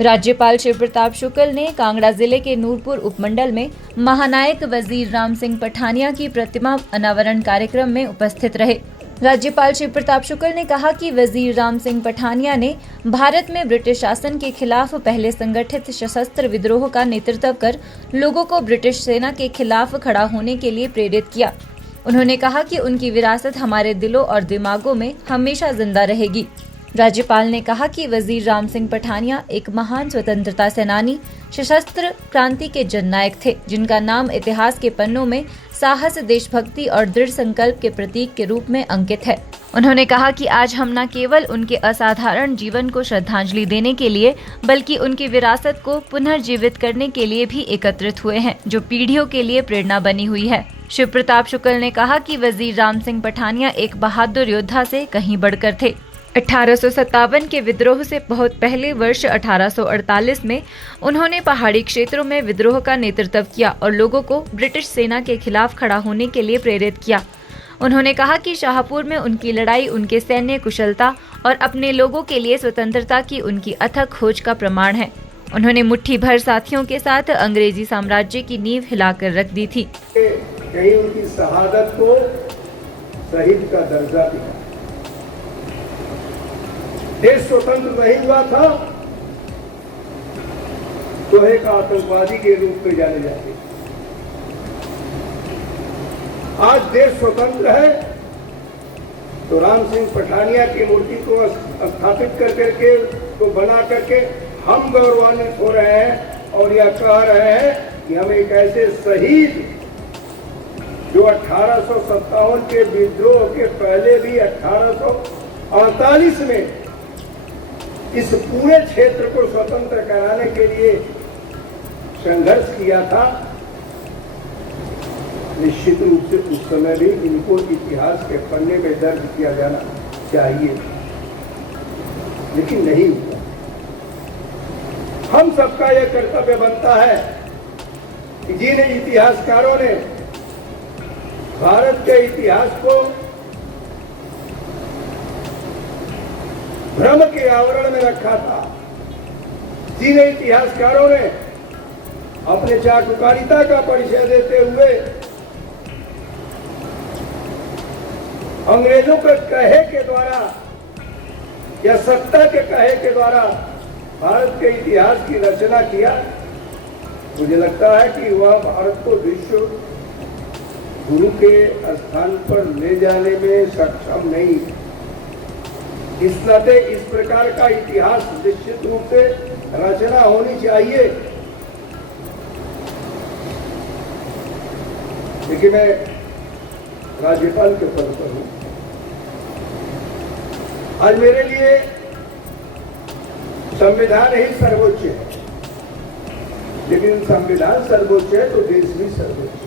राज्यपाल शिव प्रताप शुक्ल ने कांगड़ा जिले के नूरपुर उपमंडल में महानायक वजीर राम सिंह पठानिया की प्रतिमा अनावरण कार्यक्रम में उपस्थित रहे। राज्यपाल शिव प्रताप शुक्ल ने कहा कि वजीर राम सिंह पठानिया ने भारत में ब्रिटिश शासन के खिलाफ पहले संगठित सशस्त्र विद्रोह का नेतृत्व कर लोगों को ब्रिटिश सेना के खिलाफ खड़ा होने के लिए प्रेरित किया। उन्होंने कहा कि उनकी विरासत हमारे दिलों और दिमागों में हमेशा जिंदा रहेगी। राज्यपाल ने कहा कि वजीर राम सिंह पठानिया एक महान स्वतंत्रता सेनानी, सशस्त्र क्रांति के जननायक थे, जिनका नाम इतिहास के पन्नों में साहस, देशभक्ति और दृढ़ संकल्प के प्रतीक के रूप में अंकित है। उन्होंने कहा कि आज हम न केवल उनके असाधारण जीवन को श्रद्धांजलि देने के लिए बल्कि उनकी विरासत को पुनर्जीवित करने के लिए भी एकत्रित हुए हैं, जो पीढ़ियों के लिए प्रेरणा बनी हुई है। शिव प्रताप शुक्ल ने कहा कि वजीर राम सिंह पठानिया एक बहादुर योद्धा से कहीं बढ़कर थे। 1857 के विद्रोह से बहुत पहले वर्ष 1848 में उन्होंने पहाड़ी क्षेत्रों में विद्रोह का नेतृत्व किया और लोगों को ब्रिटिश सेना के खिलाफ खड़ा होने के लिए प्रेरित किया। उन्होंने कहा कि शाहपुर में उनकी लड़ाई उनके सैन्य कुशलता और अपने लोगों के लिए स्वतंत्रता की उनकी अथक खोज का प्रमाण है। उन्होंने मुट्ठी भर साथियों के साथ अंग्रेजी साम्राज्य की नींव हिलाकर रख दी थी। कहीं उनकी शहादत को शहीद का दर्जा दिया। देश स्वतंत्र नहीं हुआ था तो एक आतंकवादी के रूप में जाने जाते। आज देश स्वतंत्र है तो राम सिंह पठानिया की मूर्ति को स्थापित कर करके को बना करके हम गौरवान्वित हो रहे हैं और यह कह रहे हैं कि हम एक ऐसे शहीद जो 1857 के विद्रोह के पहले भी 1848 में इस पूरे क्षेत्र को स्वतंत्र कराने के लिए संघर्ष किया था, निश्चित रूप से उस समय भी इनको इतिहास के पन्ने में दर्ज किया जाना चाहिए, लेकिन नहीं हुआ। हम सबका यह कर्तव्य बनता है कि जिन इतिहासकारों ने भारत के इतिहास को भ्रम के आवरण में रखा था, जिन इतिहासकारों ने अपने चाटुकारिता का परिचय देते हुए अंग्रेजों के कहे के द्वारा या सत्ता के कहे के द्वारा भारत के इतिहास की रचना किया, मुझे लगता है कि वह भारत को विश्व गुरु के स्थान पर ले जाने में सक्षम नहीं। इस नाते इस प्रकार का इतिहास निश्चित रूप से रचना होनी चाहिए। देखिए, मैं राज्यपाल के पद पर हूं। आज मेरे लिए संविधान ही सर्वोच्च है, लेकिन संविधान सर्वोच्च है तो देश भी सर्वोच्च है।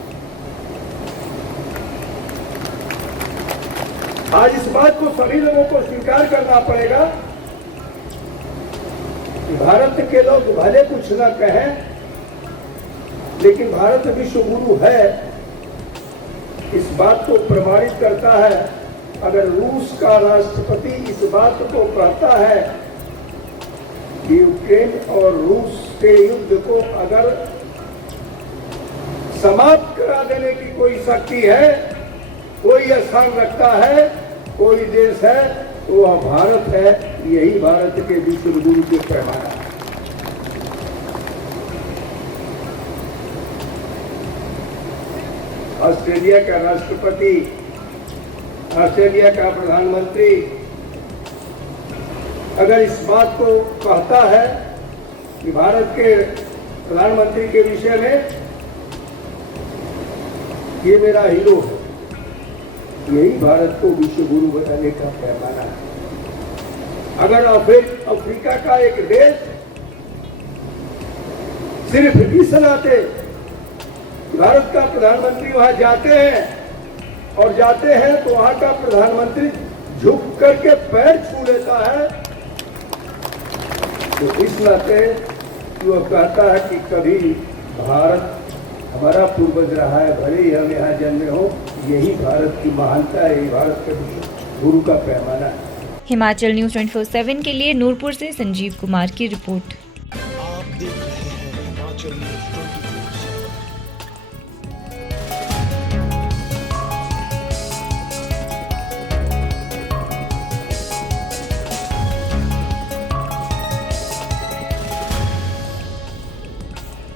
आज इस बात को सभी लोगों को स्वीकार करना पड़ेगा कि भारत के लोग भले कुछ न कहें, लेकिन भारत विश्व गुरु है। इस बात को प्रमाणित करता है अगर रूस का राष्ट्रपति इस बात को कहता है कि यूक्रेन और रूस के युद्ध को अगर समाप्त करा देने की कोई शक्ति है, कोई स्थान रखता है, कोई देश है, तो वह भारत है। यही भारत के विश्व गुरु के पैमाना है। ऑस्ट्रेलिया का राष्ट्रपति, ऑस्ट्रेलिया का प्रधानमंत्री अगर इस बात को कहता है कि भारत के प्रधानमंत्री के विषय में ये मेरा हीरो है, यही भारत को विश्व गुरु बनाने का पैमाना है। अगर अफ्रीका का एक देश सिर्फ इस नाते भारत का प्रधानमंत्री वहां जाते हैं तो वहां का प्रधानमंत्री झुक करके पैर छू लेता है, तो इस नाते वो कहता है कि कभी भारत हमारा पूर्वज रहा है, भले ही हम यहाँ जन्मे हो। यही भारत की महानता है, यही भारत के गुरु का पैमाना है। हिमाचल न्यूज़ 24/7 के लिए नूरपुर से संजीव कुमार की रिपोर्ट। देख रहे हैं हिमाचल न्यूज 24।